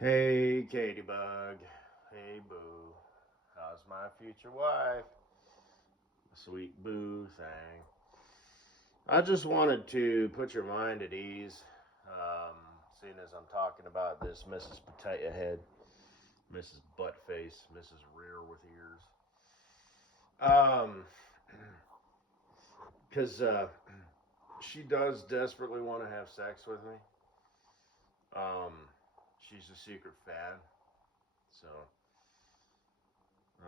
Hey, Katie Bug. Hey, Boo. How's my future wife? Sweet Boo thing. I just wanted to put your mind at ease, um, seeing as I'm talking about this Mrs. Potato Head, Mrs. Buttface, Mrs. Rear with Ears. Um, because she does desperately want to have sex with me. Um, she's a secret fan, so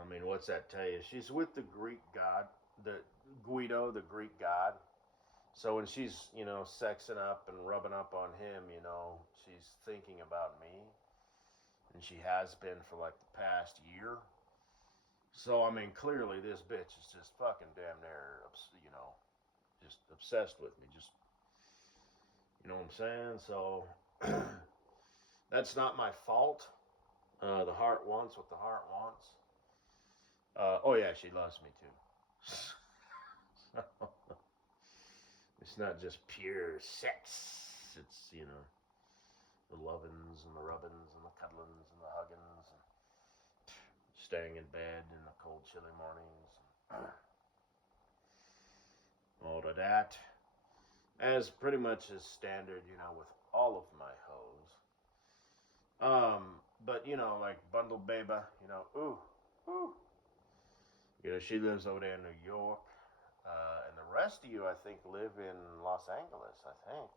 I mean, what's that tell you? She's with the Greek god, the Guido, the Greek god. So when she's, sexing up and rubbing up on him, she's thinking about me. And she has been for like the past year. So, I mean, clearly this bitch is just fucking damn near, just obsessed with me. Just, you know what I'm saying? So, that's not my fault. The heart wants what the heart wants. Oh, yeah, she loves me too. So, it's not just pure sex. It's, the lovins and the rubbins and the cuddlins and the huggins and staying in bed in the cold, chilly mornings and all of that. As pretty much as standard, with all of my hoes. But like Bundle Baby, ooh, ooh. She lives over there in New York. And the rest of you, I think, live in Los Angeles, I think.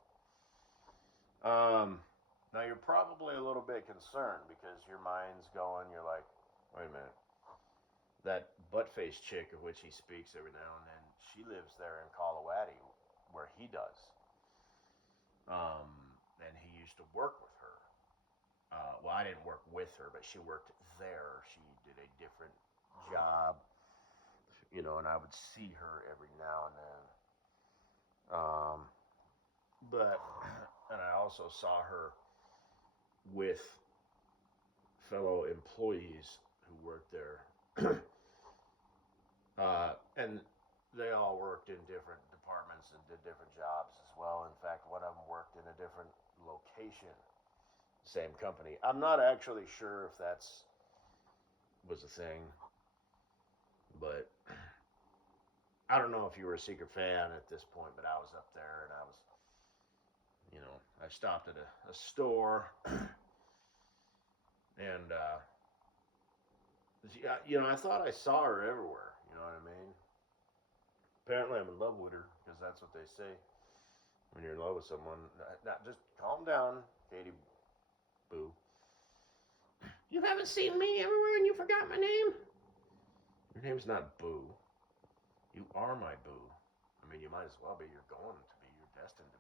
Now you're probably a little bit concerned because your mind's going. You're like, wait a minute, that butt face chick of which he speaks every now and then, she lives there in Colorado, where he does. Um, and he used to work with her. Well, I didn't work with her, but she worked there. She did a different job, and I would see her every now and then. But and I also saw her with fellow employees who worked there. And they all worked in different departments and did different jobs as well. In fact, one of them worked in a different location, same company. I'm not actually sure if that's was a thing, but I don't know if you were a secret fan at this point. But I was up there, and I stopped at a store, and I thought I saw her everywhere. You know what I mean? Apparently, I'm in love with her because that's what they say when you're in love with someone. Not just calm down, Katie Boo. You haven't seen me everywhere and you forgot my name? Your name's not Boo. You are my Boo. I mean, you might as well be. You're going to be. You're destined to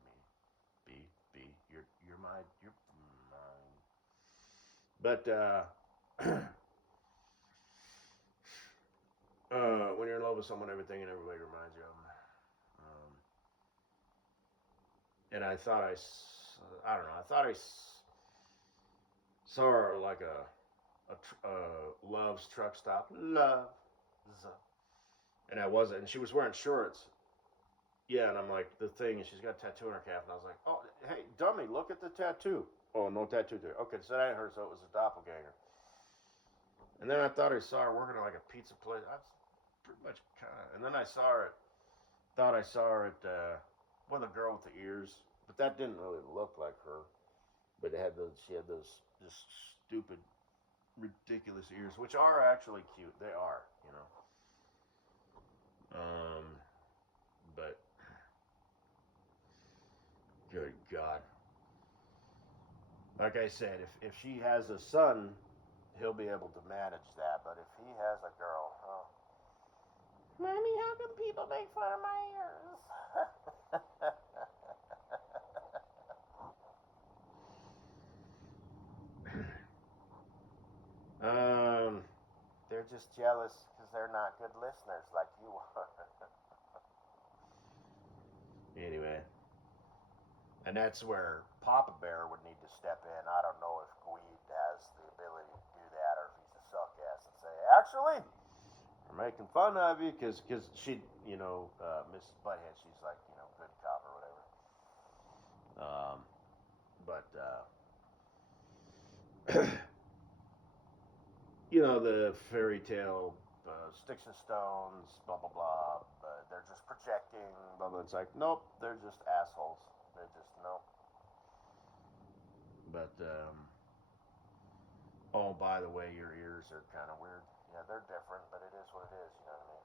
be. Be. You're my. You're mine. But when you're in love with someone, everything and everybody reminds you of them. And I thought I don't know. I thought I saw her like a Love's truck stop. Love's. And I wasn't. And she was wearing shorts. Yeah, and I'm like, the thing is, she's got a tattoo on her calf, and I was like, oh, hey, dummy, look at the tattoo. Oh, no tattoo there. Okay, so that ain't her, so it was a doppelganger. And then I thought I saw her working at like a pizza place. I was pretty much kind of. And then thought I saw her at, well, the girl with the ears, but that didn't really look like her. But she had those just stupid, ridiculous ears, which are actually cute. They are, you know. But good God. Like I said, if she has a son, he'll be able to manage that. But if he has a girl, oh. Mommy, how come people make fun of my ears? um, they're just jealous because they're not good listeners like you are. Anyway, and that's where Papa Bear would need to step in. I don't know if Gweed has the ability to do that or if he's a suck ass and say, actually, we're making fun of you because she, Mrs. Butthead, she's like, good cop or whatever. But You know, the fairy tale, sticks and stones, blah blah blah. They're just projecting. Blah blah. It's like, nope, they're just assholes. They're just nope. But oh, by the way, your ears are kind of weird. Yeah, they're different, but it is what it is. You know what I mean?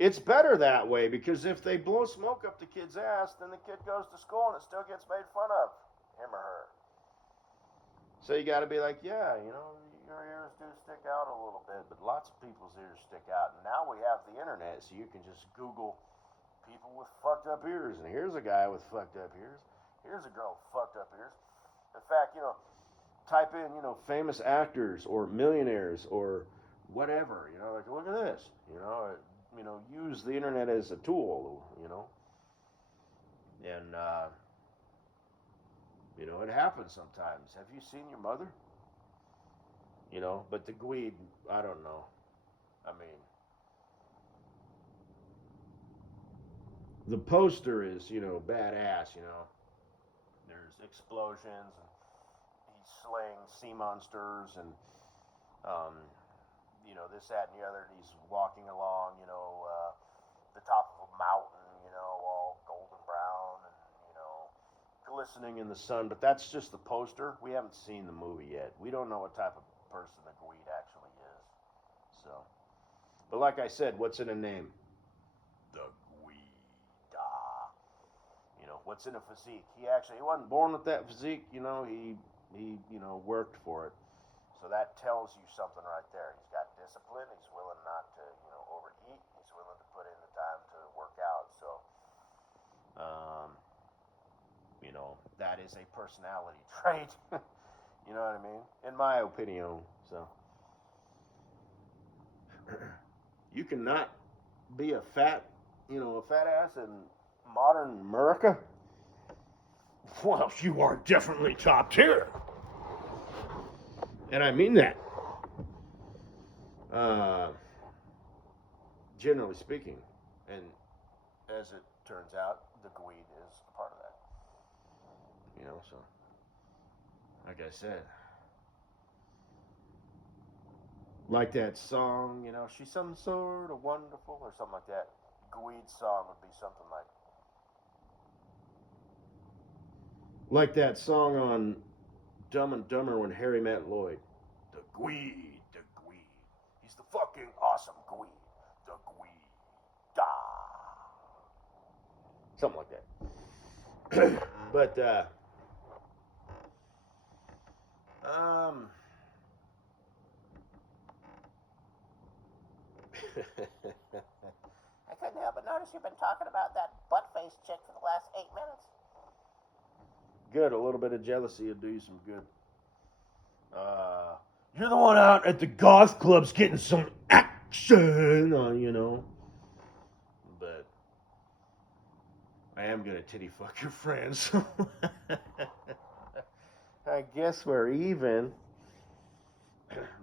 It's better that way because if they blow smoke up the kid's ass, then the kid goes to school and it still gets made fun of, him or her. So you got to be like, yeah, you know, your ears do stick out a little bit, but lots of people's ears stick out. And now we have the internet, so you can just Google people with fucked up ears, and here's a guy with fucked up ears. Here's a girl with fucked up ears. In fact, you know, type in, you know, famous actors or millionaires or whatever. You know, like look at this. You know, use the internet as a tool. You know, and you know, it happens sometimes. Have you seen your mother? You know, but the Gweed, I don't know. I mean, the poster is, you know, badass. You know, there's explosions and he's slaying sea monsters and um, you know, this, that, and the other. And he's walking along, you know, the top of a mountain, you know, all golden brown and, you know, glistening in the sun. But that's just the poster. We haven't seen the movie yet. We don't know what type of person the Gweed actually is. So, but like I said, what's in a name? The Gweeda. You know, what's in a physique? He wasn't born with that physique. You know, he you know, worked for it. So that tells you something right there. He's got discipline. He's willing not to, you know, overeat. He's willing to put in the time to work out. So, you know, that is a personality trait. You know what I mean? In my opinion. So, you cannot be a fat, you know, a fat ass in modern America. Well, you are definitely top tier. And I mean that. Uh, generally speaking. And as it turns out, the Gweed is a part of that. You know, so, like I said, like that song, you know, she's some sort of wonderful or something like that. Gweed's song would be something like that song on Dumb and Dumber when Harry met Lloyd. The Gweed, the Gweed. He's the fucking awesome Gweed. The Gweed. Da. Something like that. But, I couldn't help but notice you've been talking about that butt-faced chick for the last 8 minutes. Good, a little bit of jealousy will do you some good. You're the one out at the golf clubs getting some action on, you know. But I am gonna titty fuck your friends. I guess we're even.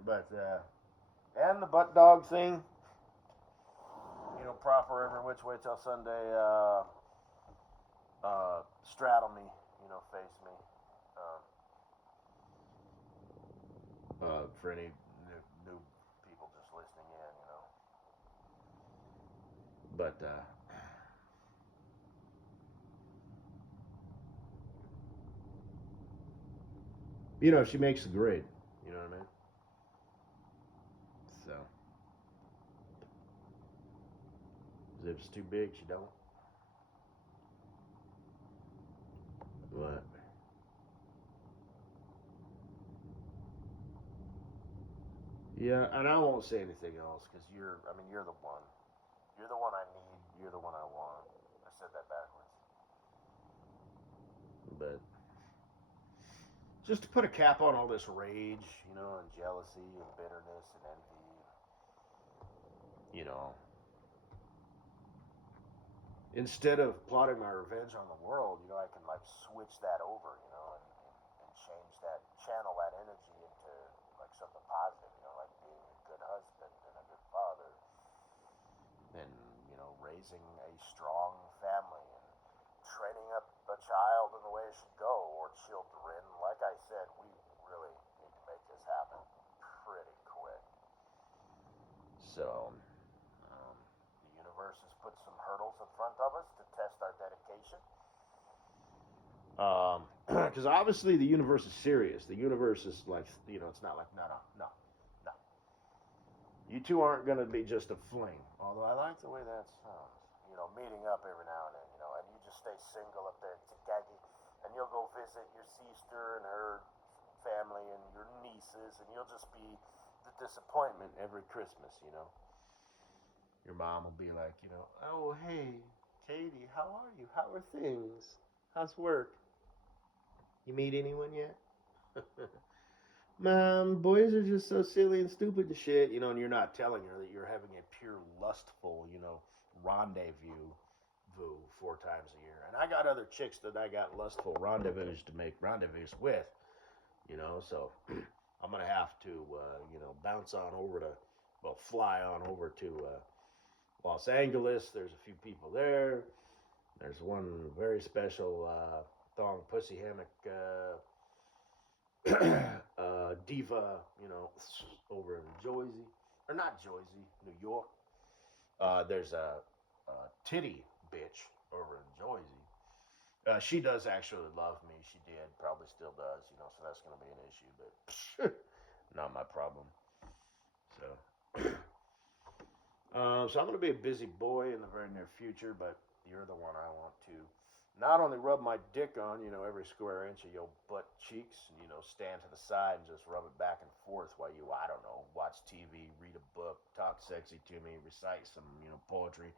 But and the butt dog thing, you know, proper every which way till Sunday. Straddle me, you know, face me. For any new people just listening in, you know. But you know, she makes the grade. You know what I mean? So, if it's too big, she don't. What? Yeah, and I won't say anything else because you're the one. You're the one I need. You're the one I want. I said that backwards. But just to put a cap on all this rage, you know, and jealousy and bitterness and envy, you know, instead of plotting my revenge on the world, you know, I can like switch that over, you know, and change that, channel that energy into like something positive, you know, like being a good husband and a good father, and you know, raising a strong family and training up a child in the way it should go, or children. Like I said, we really So, the universe has put some hurdles in front of us to test our dedication. Because obviously the universe is serious. The universe is like, it's not like, no. You two aren't going to be just a fling. Although I like the way that sounds. Meeting up every now and then, and you just stay single up there, Tikagi, and you'll go visit your sister and her family and your nieces, and you'll just be the disappointment every Christmas, Your mom will be like, oh, hey, Katie, how are you? How are things? How's work? You meet anyone yet? Mom, boys are just so silly and stupid to shit, and you're not telling her that you're having a pure lustful, rendezvous 4 times a year. And I got other chicks that I got lustful rendezvous to make rendezvous with, so I'm going to have to, bounce on over to, fly on over to Los Angeles. There's a few people there. There's one very special thong pussy hammock diva, over in Jersey, or not Jersey, New York. There's a titty bitch over in Jersey. She does actually love me. She did, probably still does, so that's going to be an issue, but not my problem. So, so I'm going to be a busy boy in the very near future, but you're the one I want to not only rub my dick on, every square inch of your butt cheeks, and, stand to the side and just rub it back and forth while you, I don't know, watch TV, read a book, talk sexy to me, recite some, poetry,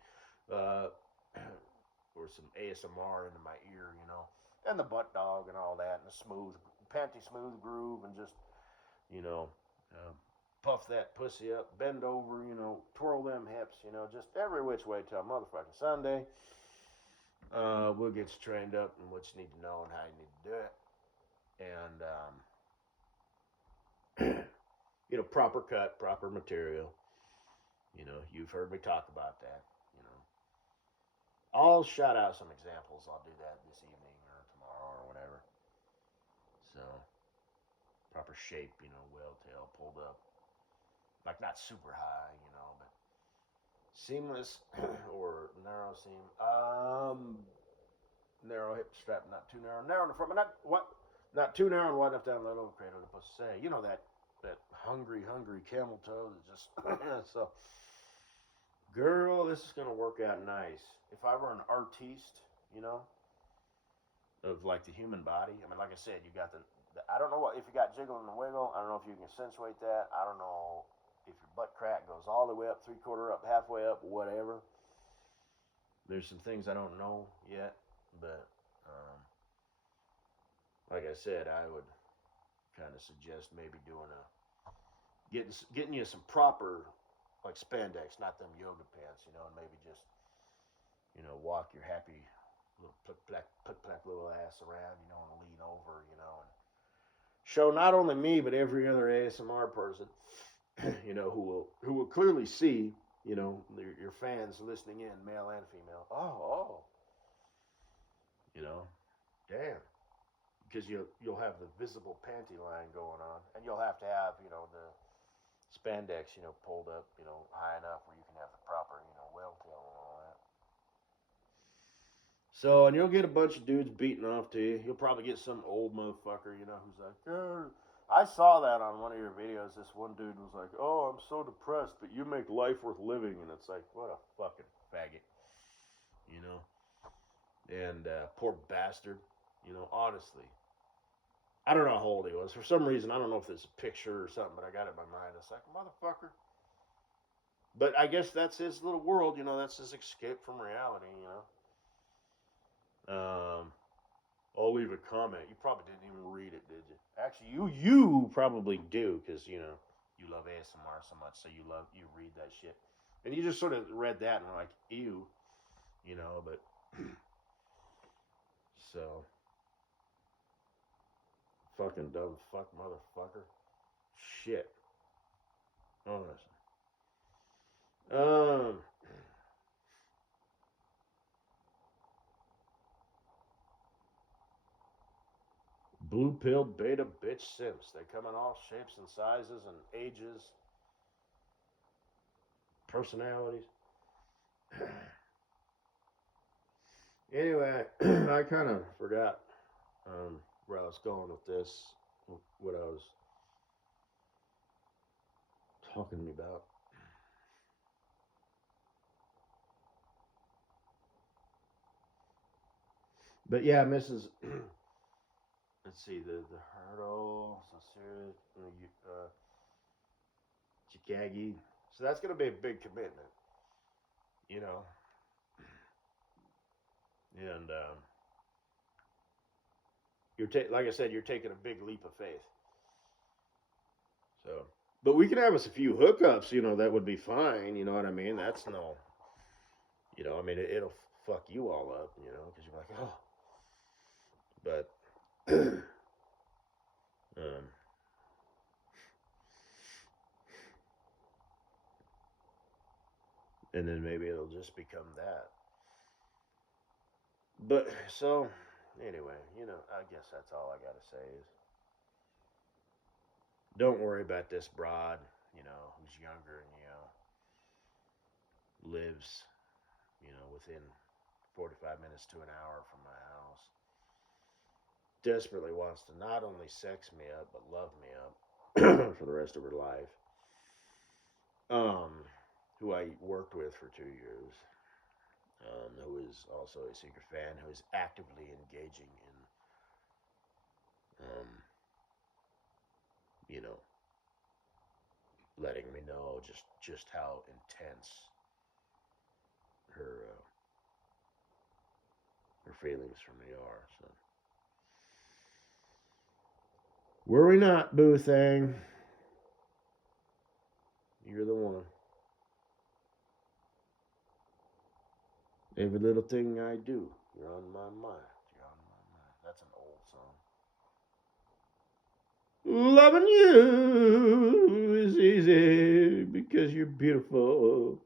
or some ASMR into my ear, and the butt dog and all that, and the panty smooth groove, and just, puff that pussy up, bend over, twirl them hips, just every which way till motherfucking Sunday. We'll get you trained up in what you need to know and how you need to do it. And, proper cut, proper material. You've heard me talk about that. I'll shout out some examples. I'll do that this evening or tomorrow or whatever. So, proper shape, whale tail pulled up. Like, not super high, but seamless or narrow seam. Narrow hip strap, not too narrow. Narrow in the front, but not too narrow and wide enough down the little cradle to supposed to say. That hungry camel toe that just so. Girl, this is gonna work out nice. If I were an artiste, of like the human body. I mean, like I said, you got the I don't know if you got jiggle and wiggle. I don't know if you can accentuate that. I don't know if your butt crack goes all the way up, 3/4 up, halfway up, whatever. There's some things I don't know yet, but like I said, I would kind of suggest maybe doing getting you some proper like spandex, not them yoga pants, and maybe just walk your happy little plick little ass around, and lean over, and show not only me but every other ASMR person, who will clearly see, your fans listening in, male and female. Oh, damn. Because you'll have the visible panty line going on, and you'll have to have the spandex pulled up high enough where you can have the proper whale tail and all that. So, and you'll get a bunch of dudes beating off to you. You'll probably get some old motherfucker who's like, I saw that on one of your videos. This one dude was like, oh, I'm so depressed, but you make life worth living, and it's like, what a fucking faggot, and poor bastard, honestly. I don't know how old he was. For some reason, I don't know if it's a picture or something, but I got it in my mind. It's like, motherfucker. But I guess that's his little world, that's his escape from reality, I'll leave a comment. You probably didn't even read it, did you? Actually, you probably do, because, you love ASMR so much, so you read that shit. And you just sort of read that and were like, ew, but, so... Fucking dumb fuck motherfucker. Shit. Honestly. Blue pill beta bitch simps. They come in all shapes and sizes and ages. personalities. Anyway, I kind of forgot where I was going with this, what I was talking about. But yeah, Mrs. Let's see, the hurdle, Chikagi. So that's going to be a big commitment, you know. And like I said, you're taking a big leap of faith. So, but we can have us a few hookups, you know, that would be fine. You know what I mean? That's no, you know, I mean, it'll fuck you all up, you know, because you're like, oh. But, and then maybe it'll just become that. But, so, anyway, you know, I guess that's all I got to say is don't worry about this broad, you know, who's younger than you, lives, you know, within 45 minutes to an hour from my house. Desperately wants to not only sex me up, but love me up for the rest of her life. Who I worked with for 2 years, who is also a secret fan, who is actively engaging in, you know, letting me know just how intense her feelings for me are. So, worry not, boo thing. You're the one. Every little thing I do, you're on my mind. You're on my mind. That's an old song. Loving you is easy because you're beautiful.